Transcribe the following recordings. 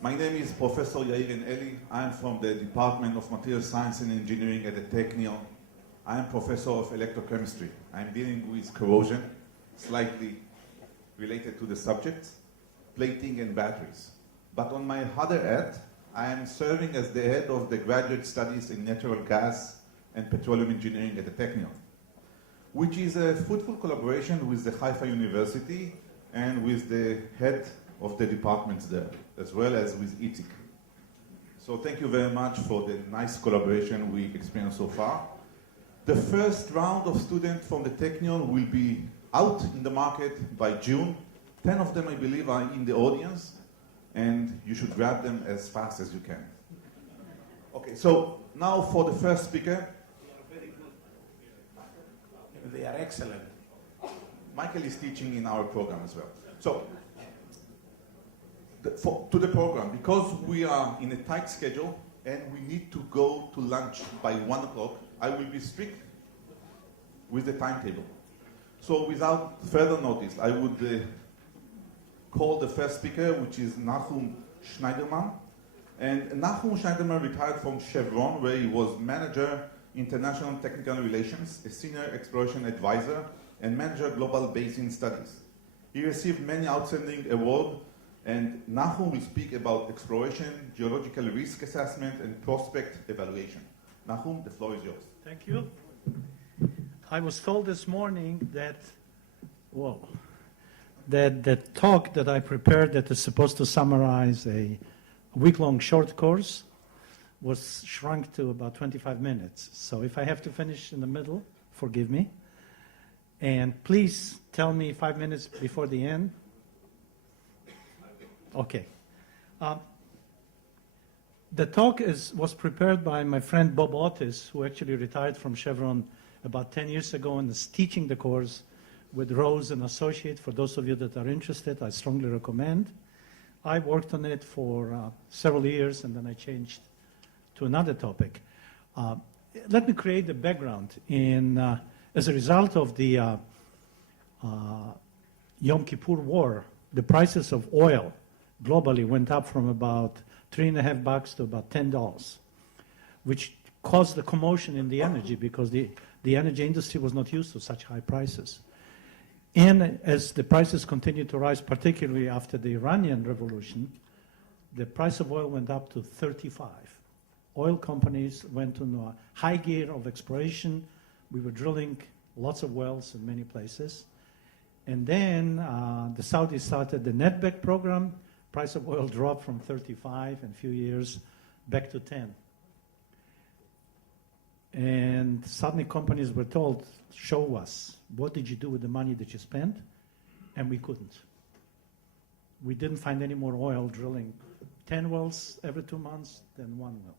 My name is Professor Yair Eli. I am from the Department of Material Science and Engineering at the Technion. I am Professor of Electrochemistry. I am dealing with corrosion, slightly related to the subject, plating and batteries. But on my other hat, I am serving as the head of the graduate studies in natural gas and petroleum engineering at the Technion, which is a fruitful collaboration with the Haifa University and with the head of the departments there, as well as with Itzik. So thank you very much for the nice collaboration we experienced so far. The first round of students from the Technion will be out in the market by June. 10 of them, I believe, are in the audience, and you should grab them as fast as you can. Okay, so now for the first speaker. They are very good. They are excellent. Michael is teaching in our program as well. So, to the program, because we are in a tight schedule and we need to go to lunch by 1 o'clock, I will be strict with the timetable. So without further notice, I would call the first speaker, which is Nahum Schneidermann. And Nahum Schneidermann retired from Chevron, where he was manager, international technical relations, a senior exploration advisor, and manager global basin studies. He received many outstanding awards, and Nahum will speak about exploration, geological risk assessment, and prospect evaluation. Nahum, the floor is yours. Thank you. I was told this morning that, that the talk that I prepared that is supposed to summarize a week-long short course was shrunk to about 25 minutes. So if I have to finish in the middle, forgive me. And please tell me 5 minutes before the end. Okay. The talk was prepared by my friend Bob Otis, who actually retired from Chevron about 10 years ago and is teaching the course with Rose and Associate. For those of you that are interested, I strongly recommend. I worked on it for several years, and then I changed to another topic. Let me create the background. As a result of the Yom Kippur War, the prices of oil globally went up from about $3.50 to about $10, which caused the commotion in the energy because the energy industry was not used to such high prices. And as the prices continued to rise, particularly after the Iranian Revolution, the price of oil went up to 35. Oil companies went on a high gear of exploration. We were drilling lots of wells in many places. And then the Saudis started the netback program. Price of oil dropped from 35 in a few years back to 10. And suddenly companies were told, show us, what did you do with the money that you spent? And we couldn't. We didn't find any more oil drilling 10 wells every 2 months than 1 well.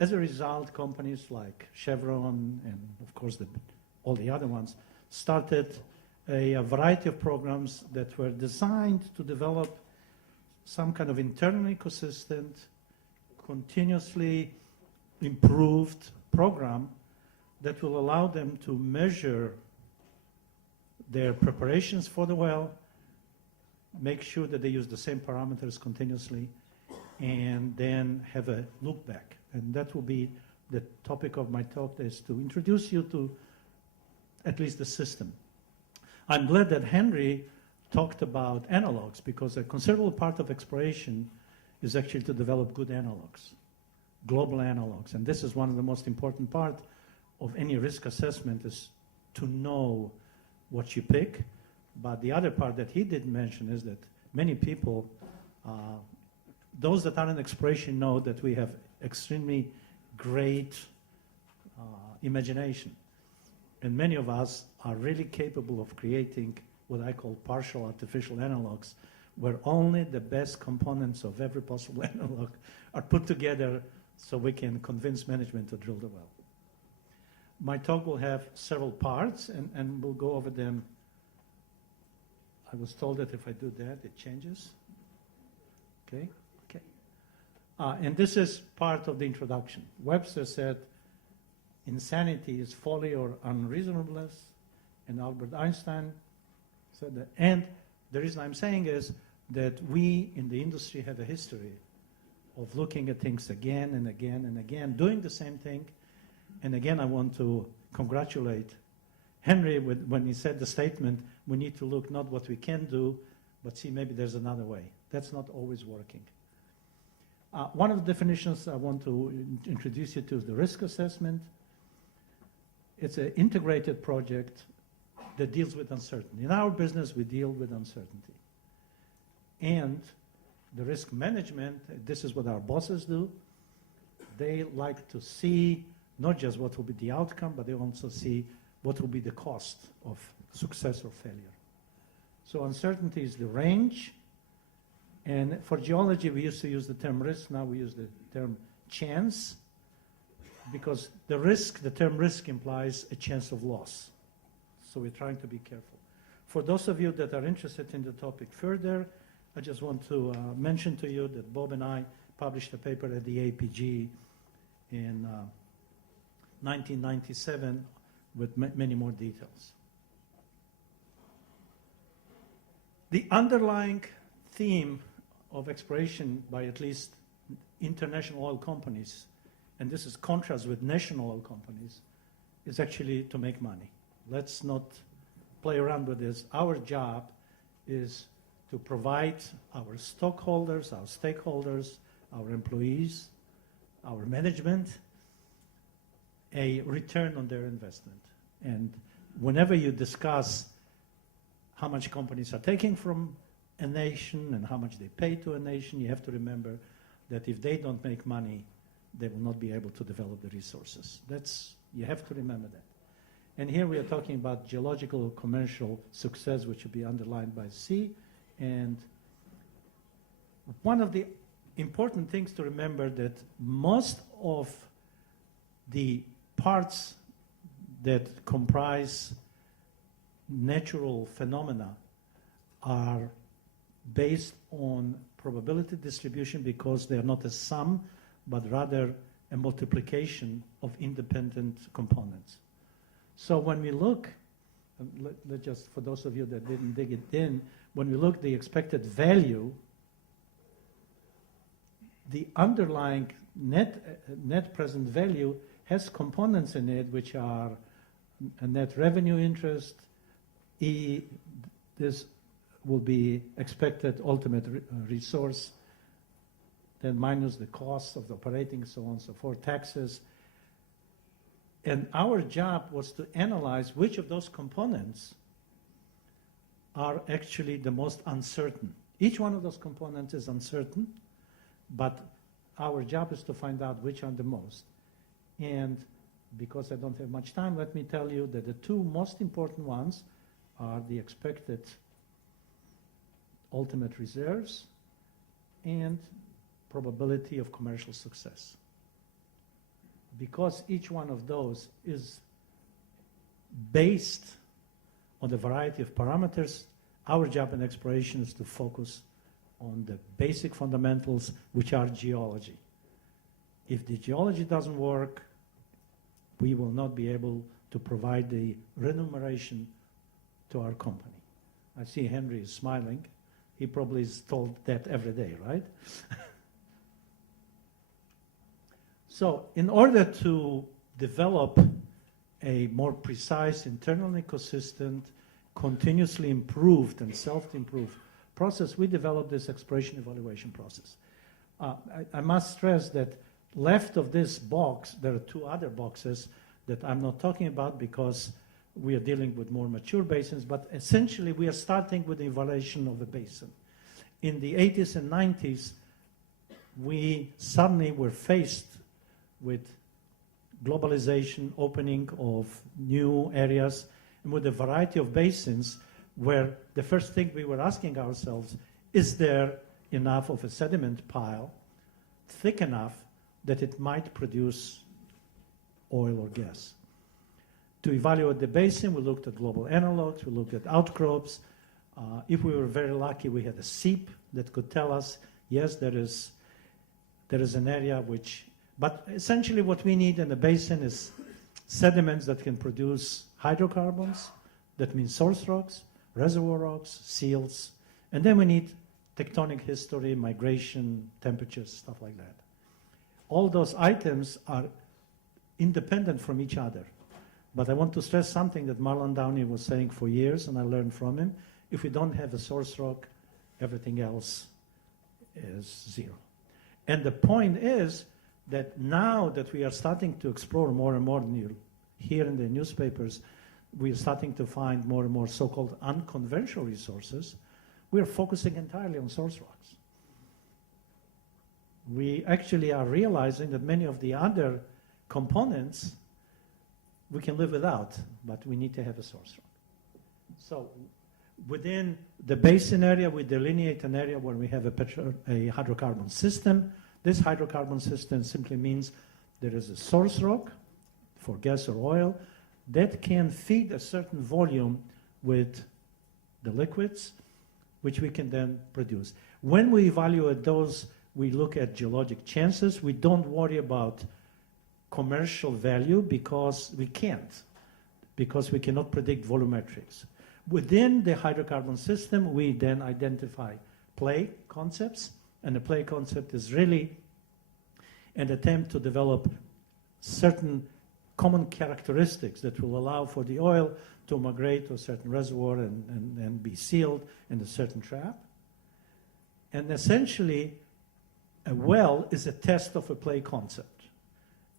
As a result, companies like Chevron and, of course, all the other ones started a variety of programs that were designed to develop some kind of internally consistent, continuously improved program that will allow them to measure their preparations for the well, make sure that they use the same parameters continuously, and then have a look back. And that will be the topic of my talk, is to introduce you to at least the system. I'm glad that Henry talked about analogs, because a considerable part of exploration is actually to develop good analogs, global analogs. And this is one of the most important parts of any risk assessment, is to know what you pick. But the other part that he didn't mention is that many people, those that are in exploration, know that we have extremely great imagination. And many of us are really capable of creating what I call partial artificial analogs, where only the best components of every possible analog are put together so we can convince management to drill the well. My talk will have several parts, and we'll go over them. I was told that if I do that, it changes. Okay? Okay. And this is part of the introduction. Webster said, insanity is folly or unreasonableness, and Albert Einstein said that. And the reason I'm saying is, that we in the industry have a history of looking at things again and again and again, doing the same thing. And again, I want to congratulate Henry when he said the statement, we need to look not what we can do, but see maybe there's another way. That's not always working. One of the definitions I want to introduce you to is the risk assessment. It's an integrated project that deals with uncertainty. In our business, we deal with uncertainty. And the risk management, this is what our bosses do. They like to see not just what will be the outcome, but they also see what will be the cost of success or failure. So uncertainty is the range. And for geology, we used to use the term risk. Now we use the term chance, because the term risk implies a chance of loss. So we're trying to be careful. For those of you that are interested in the topic further, I just want to mention to you that Bob and I published a paper at the APG in 1997 with many more details. The underlying theme of exploration by at least international oil companies, and this is contrast with national oil companies, is actually to make money. Let's not play around with this. Our job is to provide our stockholders, our stakeholders, our employees, our management, a return on their investment. And whenever you discuss how much companies are taking from a nation and how much they pay to a nation, you have to remember that if they don't make money, they will not be able to develop the resources. You have to remember that. And here we are talking about geological commercial success, which will be underlined by C. And one of the important things to remember that most of the parts that comprise natural phenomena are based on probability distribution, because they are not a sum, but rather a multiplication of independent components. So when we look, just for those of you that didn't dig it in, when we look at the expected value, the underlying net present value has components in it which are a net revenue interest, this will be expected ultimate resource, then minus the cost of the operating, so on and so forth, taxes. And our job was to analyze which of those components are actually the most uncertain. Each one of those components is uncertain, but our job is to find out which are the most. And because I don't have much time, let me tell you that the two most important ones are the expected ultimate reserves and probability of commercial success. Because each one of those is based on a variety of parameters, our job in exploration is to focus on the basic fundamentals, which are geology. If the geology doesn't work, we will not be able to provide the remuneration to our company. I see Henry is smiling. He probably is told that every day, right? So in order to develop a more precise, internally consistent, continuously improved and self-improved process, we developed this exploration evaluation process. I must stress that left of this box, there are two other boxes that I'm not talking about because we are dealing with more mature basins, but essentially we are starting with the evaluation of a basin. In the 80s and 90s, we suddenly were faced with globalization, opening of new areas, and with a variety of basins where the first thing we were asking ourselves, is there enough of a sediment pile thick enough that it might produce oil or gas? To evaluate the basin, we looked at global analogs, we looked at outcrops. If we were very lucky, we had a seep that could tell us, yes, there is an area which, but essentially what we need in the basin is sediments that can produce hydrocarbons, that means source rocks, reservoir rocks, seals, and then we need tectonic history, migration, temperatures, stuff like that. All those items are independent from each other. But I want to stress something that Marlon Downey was saying for years, and I learned from him. If we don't have a source rock, everything else is zero. And the point is that now that we are starting to explore more and more here in the newspapers, we are starting to find more and more so-called unconventional resources. We are focusing entirely on source rocks. We actually are realizing that many of the other components we can live without, but we need to have a source rock. So within the basin area, we delineate an area where we have a hydrocarbon system. This hydrocarbon system simply means there is a source rock for gas or oil that can feed a certain volume with the liquids, which we can then produce. When we evaluate those, we look at geologic chances. We don't worry about commercial value because we can't, because we cannot predict volumetrics. Within the hydrocarbon system, we then identify play concepts, and the play concept is really an attempt to develop certain common characteristics that will allow for the oil to migrate to a certain reservoir and be sealed in a certain trap. And essentially, a well is a test of a play concept.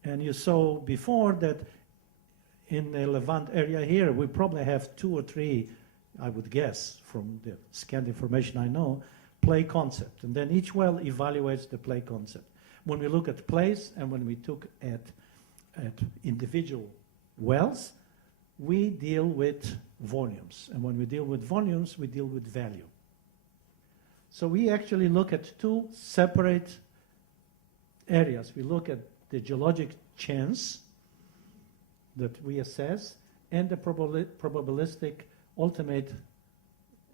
And you saw before that in the Levant area here, we probably have 2 or 3, I would guess, from the scanned information I know, play concept. And then each well evaluates the play concept. When we look at plays and when we look at individual wells, we deal with volumes. And when we deal with volumes, we deal with value. So we actually look at 2 separate areas. We look at the geologic chance that we assess and the probabilistic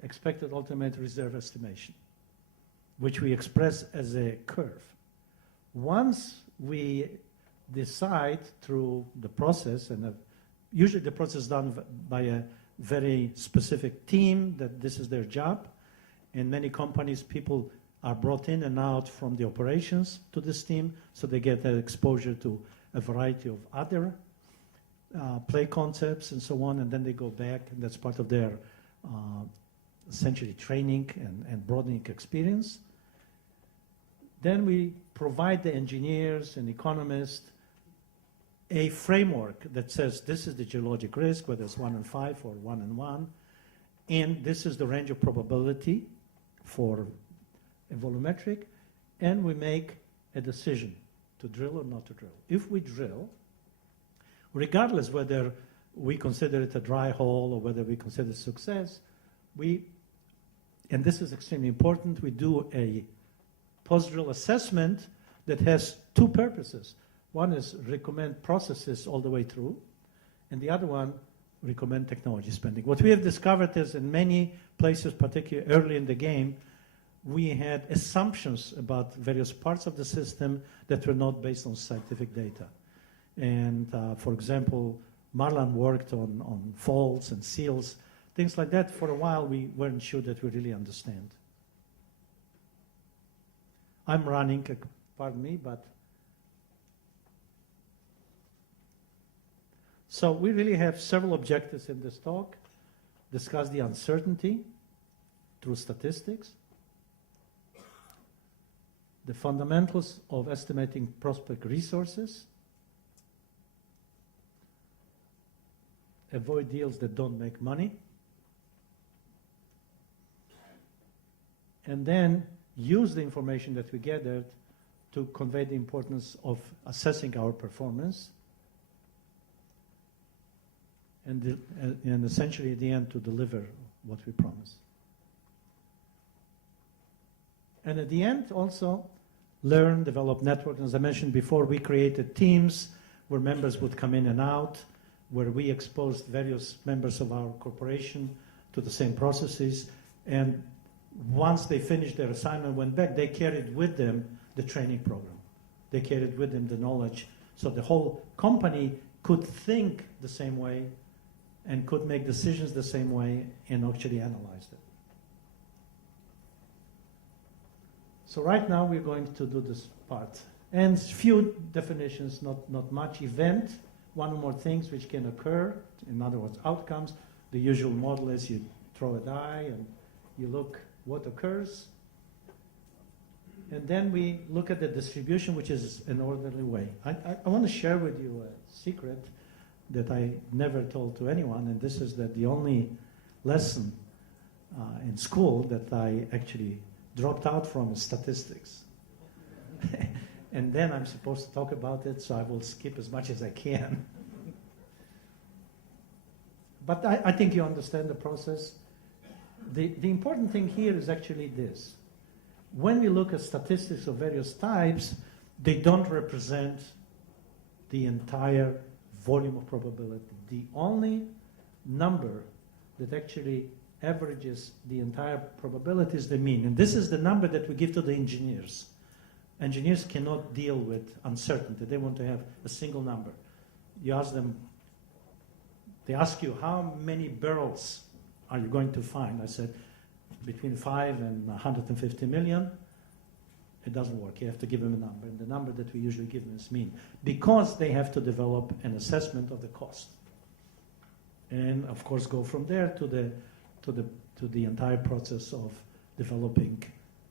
expected ultimate reserve estimation, which we express as a curve. Once we decide through the process, and usually the process is done by a very specific team that this is their job. In many companies, people are brought in and out from the operations to this team, so they get exposure to a variety of other play concepts and so on, and then they go back, and that's part of their essentially training and broadening experience. Then we provide the engineers and economists a framework that says this is the geologic risk, whether it's 1 in 5 or 1 in 1, and this is the range of probability for a volumetric, and we make a decision to drill or not to drill. If we drill, regardless whether we consider it a dry hole or whether we consider it success, and this is extremely important, we do a post-drill assessment that has 2 purposes. One is recommend processes all the way through, and the other one, recommend technology spending. What we have discovered is in many places, particularly early in the game, we had assumptions about various parts of the system that were not based on scientific data. And for example, Marlon worked on faults and seals, things like that. For a while, we weren't sure that we really understand. I'm running, pardon me, but so we really have several objectives in this talk. Discuss the uncertainty through statistics, the fundamentals of estimating prospect resources, avoid deals that don't make money, and then use the information that we gathered to convey the importance of assessing our performance, and essentially at the end to deliver what we promise. And at the end also, learn, develop network. As I mentioned before, we created teams where members would come in and out, where we exposed various members of our corporation to the same processes. And once they finished their assignment, went back, they carried with them the training program. They carried with them the knowledge. So the whole company could think the same way and could make decisions the same way and actually analyze them. So right now we're going to do this part. And few definitions, not much. Event, one or more things which can occur, in other words, outcomes. The usual model is you throw a die and you look what occurs. And then we look at the distribution, which is an orderly way. I want to share with you a secret that I never told to anyone, and this is that the only lesson in school that I actually dropped out from is statistics. And then I'm supposed to talk about it, so I will skip as much as I can. But I think you understand the process. The important thing here is actually this. When we look at statistics of various types, they don't represent the entire volume of probability. The only number that actually averages the entire probability is the mean. And this is the number that we give to the engineers. Engineers cannot deal with uncertainty. They want to have a single number. You ask them, they ask you, how many barrels are you going to find? I said, between 5 and 150 million. It doesn't work. You have to give them a number. And the number that we usually give them is mean. Because they have to develop an assessment of the cost. And of course go from there to the entire process of developing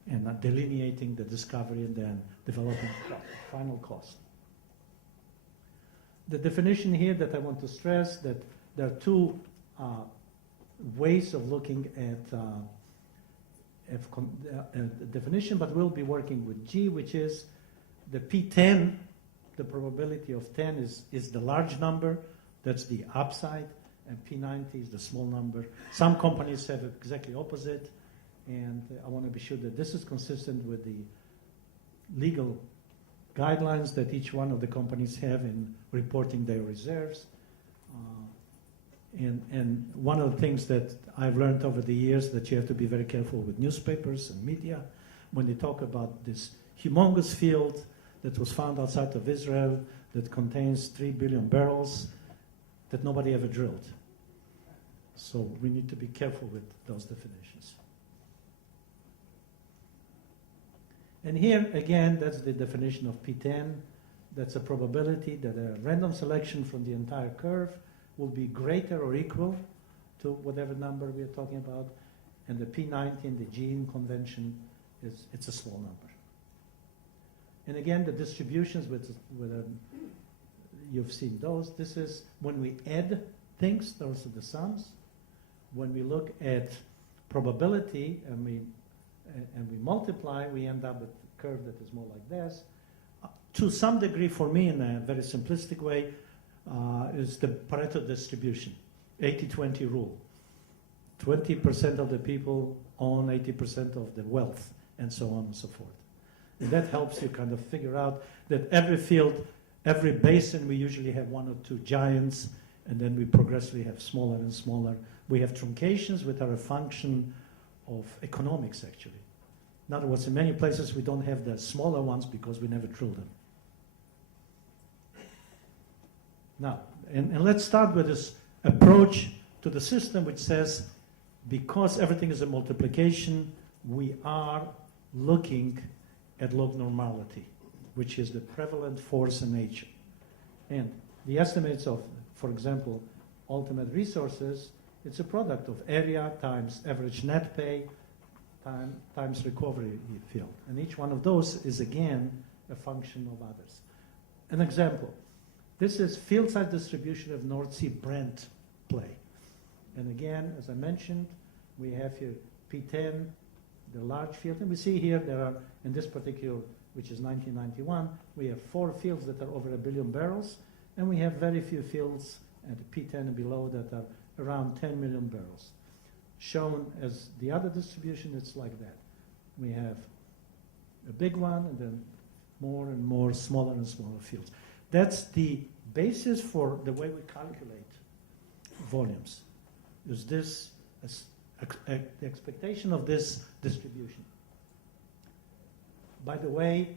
and delineating the discovery and then developing the final cost. The definition here that I want to stress that there are two ways of looking at definition, but we'll be working with G, which is the P10, the probability of 10 is the large number, that's the upside, and P90 is the small number. Some companies have exactly opposite, and I want to be sure that this is consistent with the legal guidelines that each one of the companies have in reporting their reserves. And one of the things that I've learned over the years that you have to be very careful with newspapers and media when they talk about this humongous field that was found outside of Israel that contains 3 billion barrels that nobody ever drilled. So we need to be careful with those definitions. And here, again, that's the definition of P10. That's a probability that a random selection from the entire curve will be greater or equal to whatever number we are talking about. And the P90 in the gene convention it's a small number. And again, the distributions you've seen those. This is when we add things, those are the sums. When we look at probability and we multiply, we end up with a curve that is more like this. To some degree, for me, in a very simplistic way, is the Pareto Distribution, 80-20 rule. 20% of the people own 80% of the wealth, and so on and so forth. And that helps you kind of figure out that every field, every basin, we usually have one or two giants, and then we progressively have smaller and smaller. We have truncations, which are a function of economics, actually. In other words, in many places we don't have the smaller ones because we never drilled them. Now, and let's start with this approach to the system which says, because everything is a multiplication, we are looking at log normality, which is the prevalent force in nature. And the estimates of, for example, ultimate resources, it's a product of area times average net pay times recovery field. And each one of those is, again, a function of others. An example. This is field size distribution of North Sea Brent play. And again, as I mentioned, we have here P10, the large field. And we see here there are, in this particular, which is 1991, we have 4 fields that are over 1 billion barrels. And we have very few fields at P10 and below that are around 10 million barrels. Shown as the other distribution, it's like that. We have a big one and then more and more smaller and smaller fields. That's the basis for the way we calculate volumes. Is this the expectation of this distribution? By the way,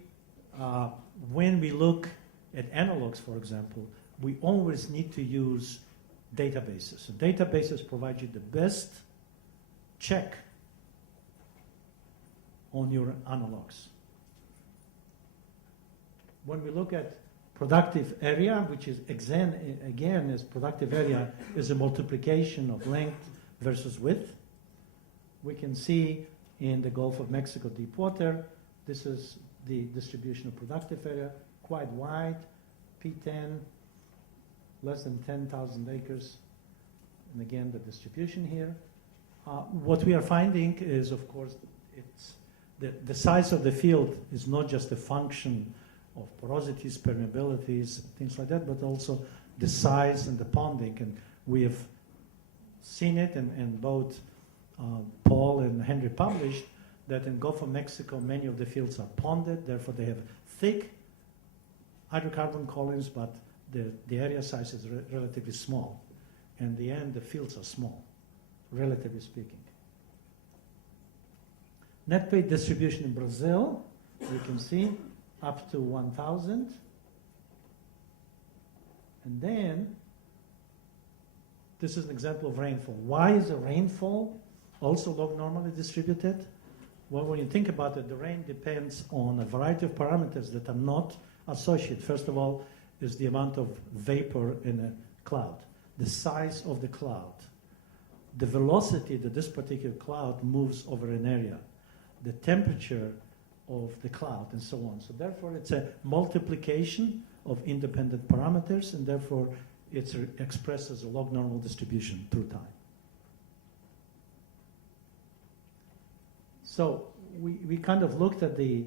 when we look at analogs, for example, we always need to use databases. So databases provide you the best check on your analogs. when we look at productive area, which is again is productive area is a multiplication of length versus width. We can see in the Gulf of Mexico deep water, this is the distribution of productive area, quite wide, P10, less than 10,000 acres. And again, the distribution here. What we are finding is, of course, it's the size of the field is not just a function of porosities, permeabilities, things like that, but also the size and the ponding. And we have seen it, and both Paul and Henry published that in Gulf of Mexico, many of the fields are ponded, therefore they have thick hydrocarbon columns, but the area size is relatively small. And in the end, the fields are small, relatively speaking. Net pay distribution in Brazil, you can see up to 1,000. And then, this is an example of rainfall. Why is the rainfall also log normally distributed? Well, when you think about it, the rain depends on a variety of parameters that are not associated. First of all, is the amount of vapor in a cloud, the size of the cloud, the velocity that this particular cloud moves over an area, the temperature of the cloud, and so on. So therefore, it's a multiplication of independent parameters, and therefore, it's expressed as a log normal distribution through time. So we kind of looked at the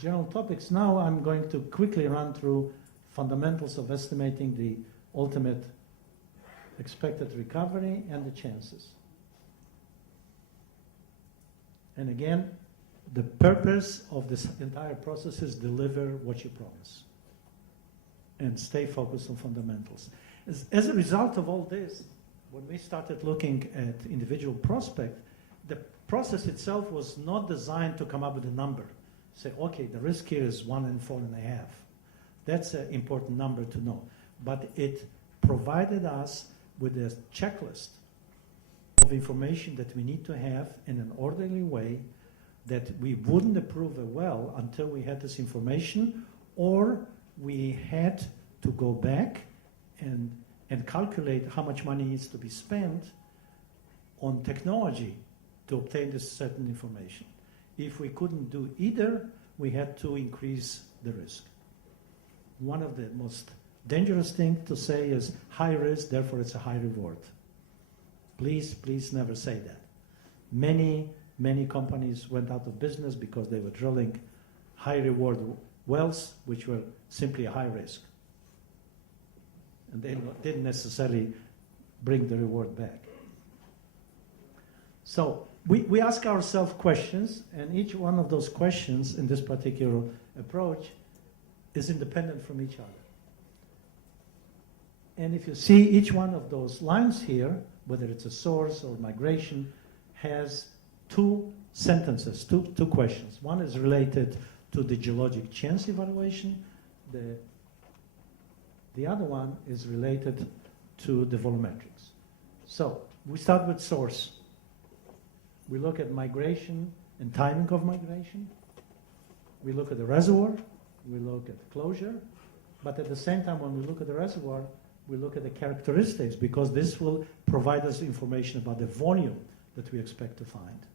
general topics. Now I'm going to quickly run through fundamentals of estimating the ultimate expected recovery and the chances. And again, the purpose of this entire process is deliver what you promise and stay focused on fundamentals. As a result of all this, when we started looking at individual prospect, the process itself was not designed to come up with a number. Say, okay, the risk here is 1 in 4.5. That's an important number to know. But it provided us with a checklist of information that we need to have in an orderly way, that we wouldn't approve a well until we had this information, or we had to go back and calculate how much money needs to be spent on technology to obtain this certain information. If we couldn't do either, we had to increase the risk. One of the most dangerous things to say is high risk, therefore it's a high reward. Please, please never say that. Many companies went out of business because they were drilling high reward wells, which were simply a high risk. And they didn't necessarily bring the reward back. So we ask ourselves questions, and each one of those questions in this particular approach is independent from each other. And if you see each one of those lines here, whether it's a source or migration, has two sentences, two questions. One is related to the geologic chance evaluation. The other one is related to the volumetrics. So we start with source. We look at migration and timing of migration. We look at the reservoir. We look at closure. But at the same time, when we look at the reservoir, we look at the characteristics, because this will provide us information about the volume that we expect to find.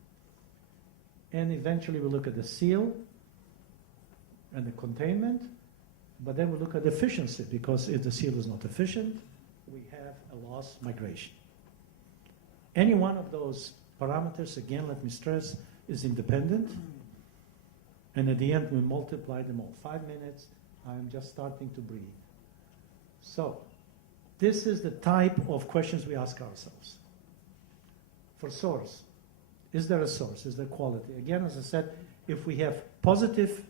And eventually we look at the seal and the containment, but then we look at efficiency, because if the seal is not efficient, we have a lost migration. Any one of those parameters, again, let me stress, is independent. And at the end, we multiply them all. 5 minutes, I'm just starting to breathe. So, this is the type of questions we ask ourselves. For source, is there a source? Is there quality? Again, as I said, if we have positive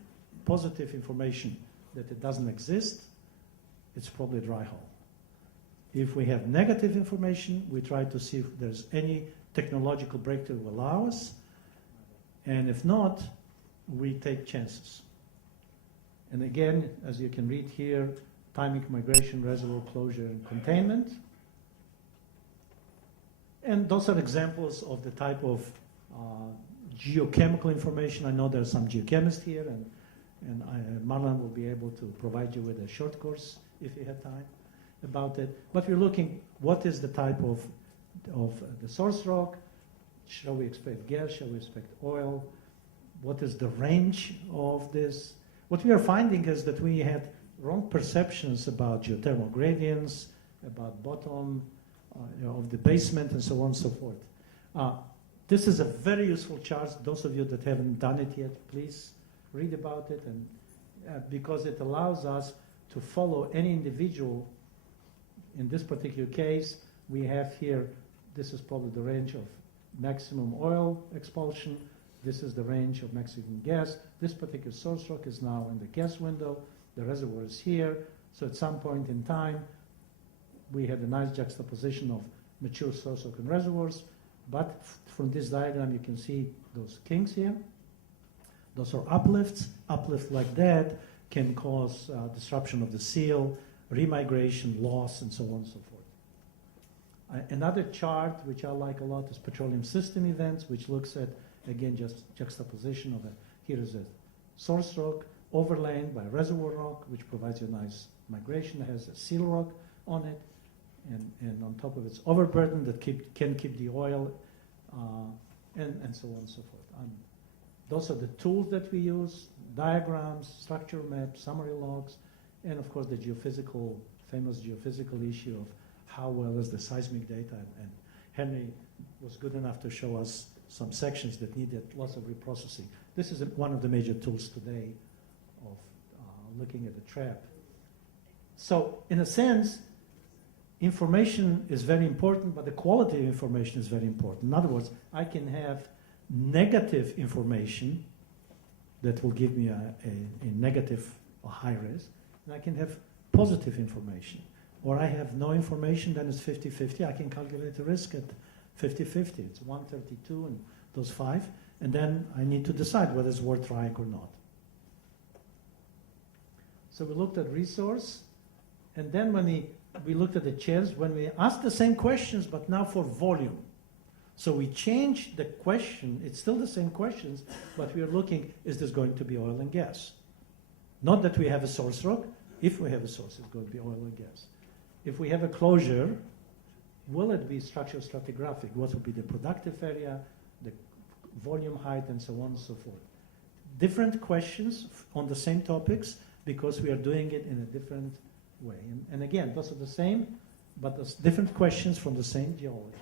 information that it doesn't exist, it's probably a dry hole. If we have negative information, we try to see if there's any technological breakthrough will allow us, and if not, we take chances. And again, as you can read here, timing, migration, reservoir closure, and containment. And those are examples of the type of geochemical information. I know there's some geochemists here, and Marlon will be able to provide you with a short course if you have time about it. But we're looking, what is the type of the source rock? Shall we expect gas? Shall we expect oil? What is the range of this? What we are finding is that we had wrong perceptions about geothermal gradients, about bottom of the basement, and so on and so forth. This is a very useful chart. Those of you that haven't done it yet, please read about it, and because it allows us to follow any individual. In this particular case, we have here, this is probably the range of maximum oil expulsion. This is the range of maximum gas. This particular source rock is now in the gas window. The reservoir is here. So at some point in time, we had a nice juxtaposition of mature source rock and reservoirs. But from this diagram, you can see those kinks here. Those are uplifts. Uplift like that can cause disruption of the seal, remigration, loss, and so on and so forth. Another chart, which I like a lot, is petroleum system events, which looks at, again, just juxtaposition of here is a source rock overlain by reservoir rock, which provides you a nice migration. It has a seal rock on it, and on top of it's overburden that can keep the oil, and so on and so forth. Those are the tools that we use: diagrams, structure maps, summary logs, and of course the famous geophysical issue of how well is the seismic data. And Henry was good enough to show us some sections that needed lots of reprocessing. This is one of the major tools today of looking at the trap. So in a sense, information is very important, but the quality of information is very important. In other words, I can have negative information that will give me a negative or high risk, and I can have positive information. Or I have no information, then it's 50-50. I can calculate the risk at 50-50. It's 132 and those 5. And then I need to decide whether it's worth trying or not. So we looked at resource. And then when we looked at the chairs, when we asked the same questions, but now for volume. So we changed the question. It's still the same questions, but we are looking, is this going to be oil and gas? Not that we have a source rock. If we have a source, it's going to be oil and gas. If we have a closure, will it be structural stratigraphic? What will be the productive area, the volume height, and so on and so forth? Different questions on the same topics because we are doing it in a different way. And again, those are the same, but there's different questions from the same geology.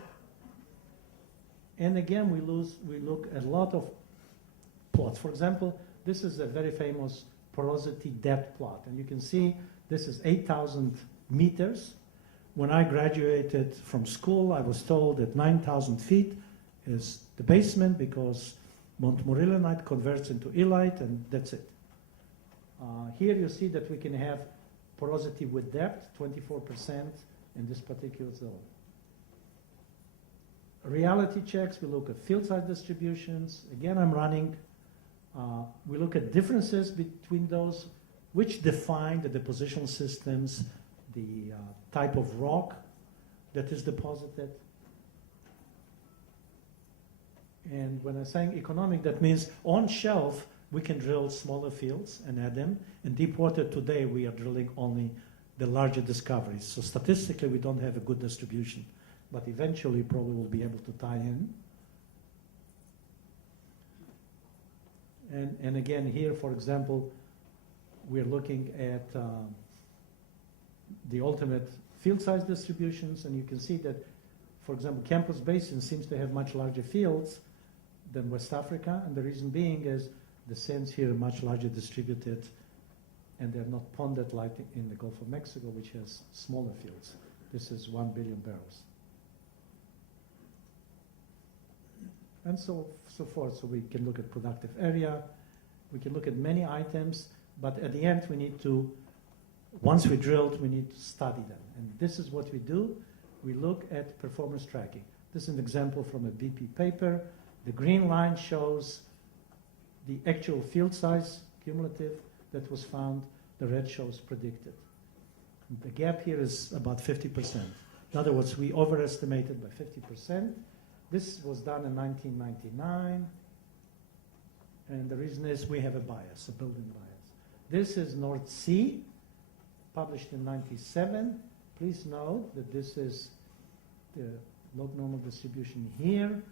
And again, we look at a lot of plots. For example, this is a very famous porosity depth plot. And you can see this is 8,000 meters. When I graduated from school, I was told that 9,000 feet is the basement because Montmorillonite converts into illite, and that's it. Here you see that we can have porosity with depth, 24% in this particular zone. Reality checks, we look at field size distributions. Again, I'm running. We look at differences between those, which define the depositional systems, the type of rock that is deposited. And when I'm saying economic, that means on shelf, we can drill smaller fields and add them. In deep water today, we are drilling only the larger discoveries. So statistically, we don't have a good distribution, but eventually probably we'll be able to tie in. And again, here, for example, we're looking at the ultimate field size distributions, and you can see that, for example, Campos Basin seems to have much larger fields than West Africa, and the reason being is the sands here are much larger distributed, and they're not ponded like in the Gulf of Mexico, which has smaller fields. This is 1 billion barrels. And so forth. So we can look at productive area, we can look at many items, but at the end we need to, once we drilled, we need to study them. And this is what we do. We look at performance tracking. This is an example from a BP paper. The green line shows the actual field size, cumulative, that was found. The red shows predicted. And the gap here is about 50%. In other words, we overestimated by 50%. This was done in 1999. And the reason is we have a bias, a building bias. This is North Sea, published in 97. Please note that this is the log normal distribution here.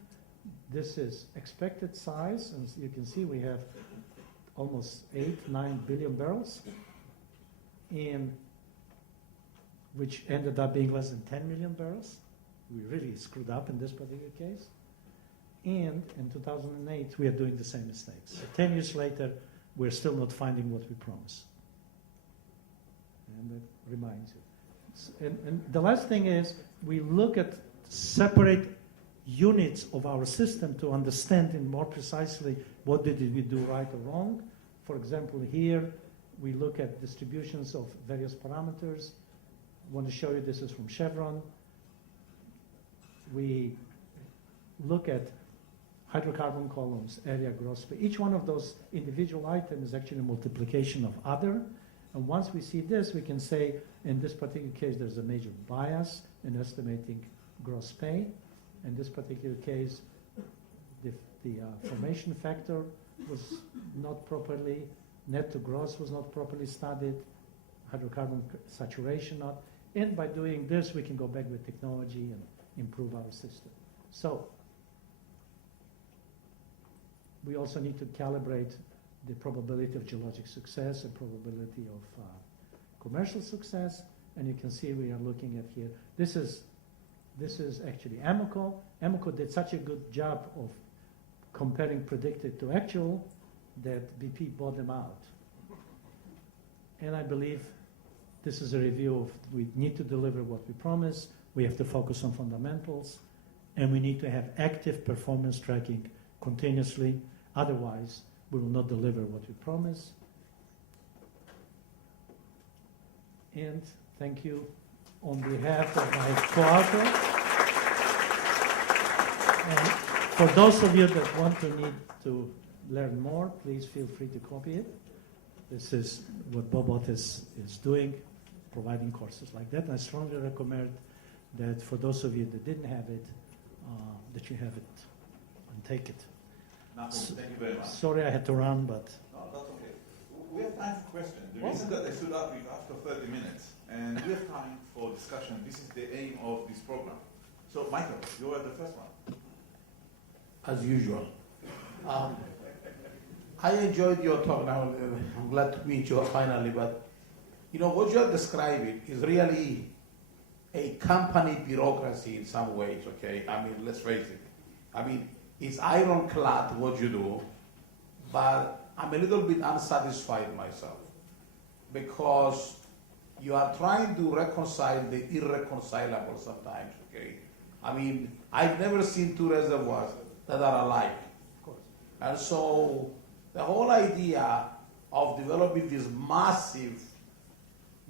This is expected size, and you can see we have almost 8-9 billion barrels, and which ended up being less than 10 million barrels. We really screwed up in this particular case. And in 2008, we are doing the same mistakes. So 10 years later, we're still not finding what we promised. And that reminds you. And the last thing is, we look at separate units of our system to understand in more precisely what did we do right or wrong. For example, here, we look at distributions of various parameters. I want to show you this is from Chevron. We look at hydrocarbon columns, area, gross pay. Each one of those individual items is actually a multiplication of other. And once we see this, we can say, in this particular case, there's a major bias in estimating gross pay. In this particular case, the formation factor was not properly, net to gross was not properly studied, hydrocarbon saturation not. And by doing this, we can go back with technology and improve our system. So we also need to calibrate the probability of geologic success and probability of commercial success. And you can see we are looking at here. This is actually Amoco. Amoco did such a good job of comparing predicted to actual that BP bought them out. And I believe this is a review of we need to deliver what we promise. We have to focus on fundamentals. And we need to have active performance tracking continuously. Otherwise, we will not deliver what we promise. And thank you on behalf of my co-author. And for those of you that want to need to learn more, please feel free to copy it. This is what Bobot is doing, providing courses like that. And I strongly recommend that for those of you that didn't have it, that you have it and take it. Nahum, thank you very much. Sorry I had to run, but... No, that's okay. We have time for questions. The reason that I stood up is after 30 minutes, and we have time for discussion. This is the aim of this program. So, Michael, you are the first one. As usual. I enjoyed your talk now. I'm glad to meet you finally, but you know, what you're describing is really a company bureaucracy in some ways, okay? I mean, let's face it. I mean, it's ironclad what you do, but I'm a little bit unsatisfied myself because you are trying to reconcile the irreconcilable sometimes, okay? I mean, I've never seen two reservoirs that are alike. Of course. And so the whole idea of developing this massive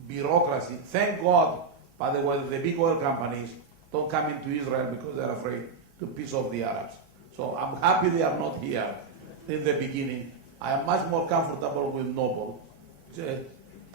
bureaucracy, thank God, by the way, the big oil companies don't come into Israel because they're afraid to piss off the Arabs. So I'm happy they are not here in the beginning. I am much more comfortable with Noble. It's a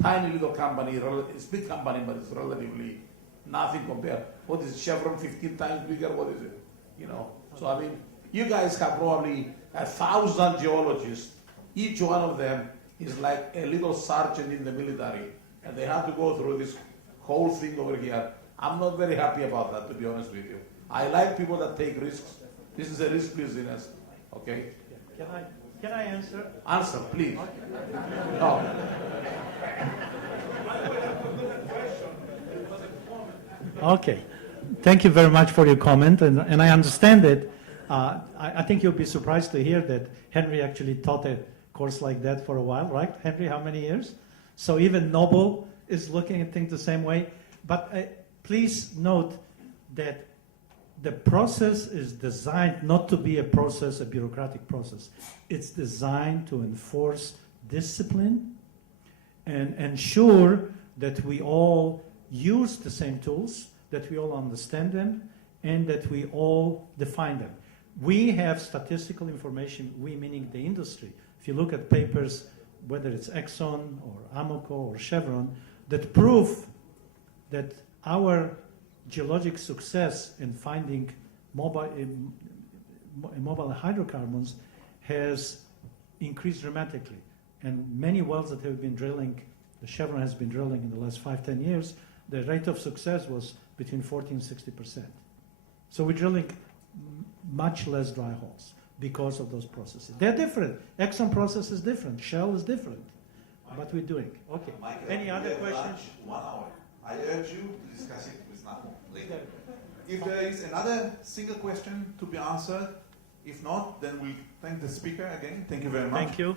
tiny little company, it's a big company, but it's relatively nothing compared. What is Chevron 15 times bigger? What is it? You know. So I mean, you guys have probably 1,000 geologists. Each one of them is like a little sergeant in the military, and they have to go through this whole thing over here. I'm not very happy about that, to be honest with you. I like people that take risks. This is a risk business, okay? Can I answer? Answer, please. No. Okay. Thank you very much for your comment, and I understand it. I think you'll be surprised to hear that Henry actually taught a course like that for a while, right? Henry, how many years? So even Noble is looking at things the same way. But please note that the process is designed not to be a process, a bureaucratic process. It's designed to enforce discipline and ensure that we all use the same tools, that we all understand them, and that we all define them. We have statistical information, we meaning the industry. If you look at papers, whether it's Exxon or Amoco or Chevron, that prove that our geologic success in finding mobile hydrocarbons has increased dramatically. And many wells that have been drilling, the Chevron has been drilling in the last 5-10 years, the rate of success was between 40 and 60%. So we're drilling much less dry holes because of those processes. They're different. Exxon process is different. Shell is different. But we're doing. Okay. Michael, Any other we have questions? lunch 1 hour. I urge you to discuss it with Nahum later. If there is another single question to be answered, if not, then we'll thank the speaker again. Thank you very much. Thank you.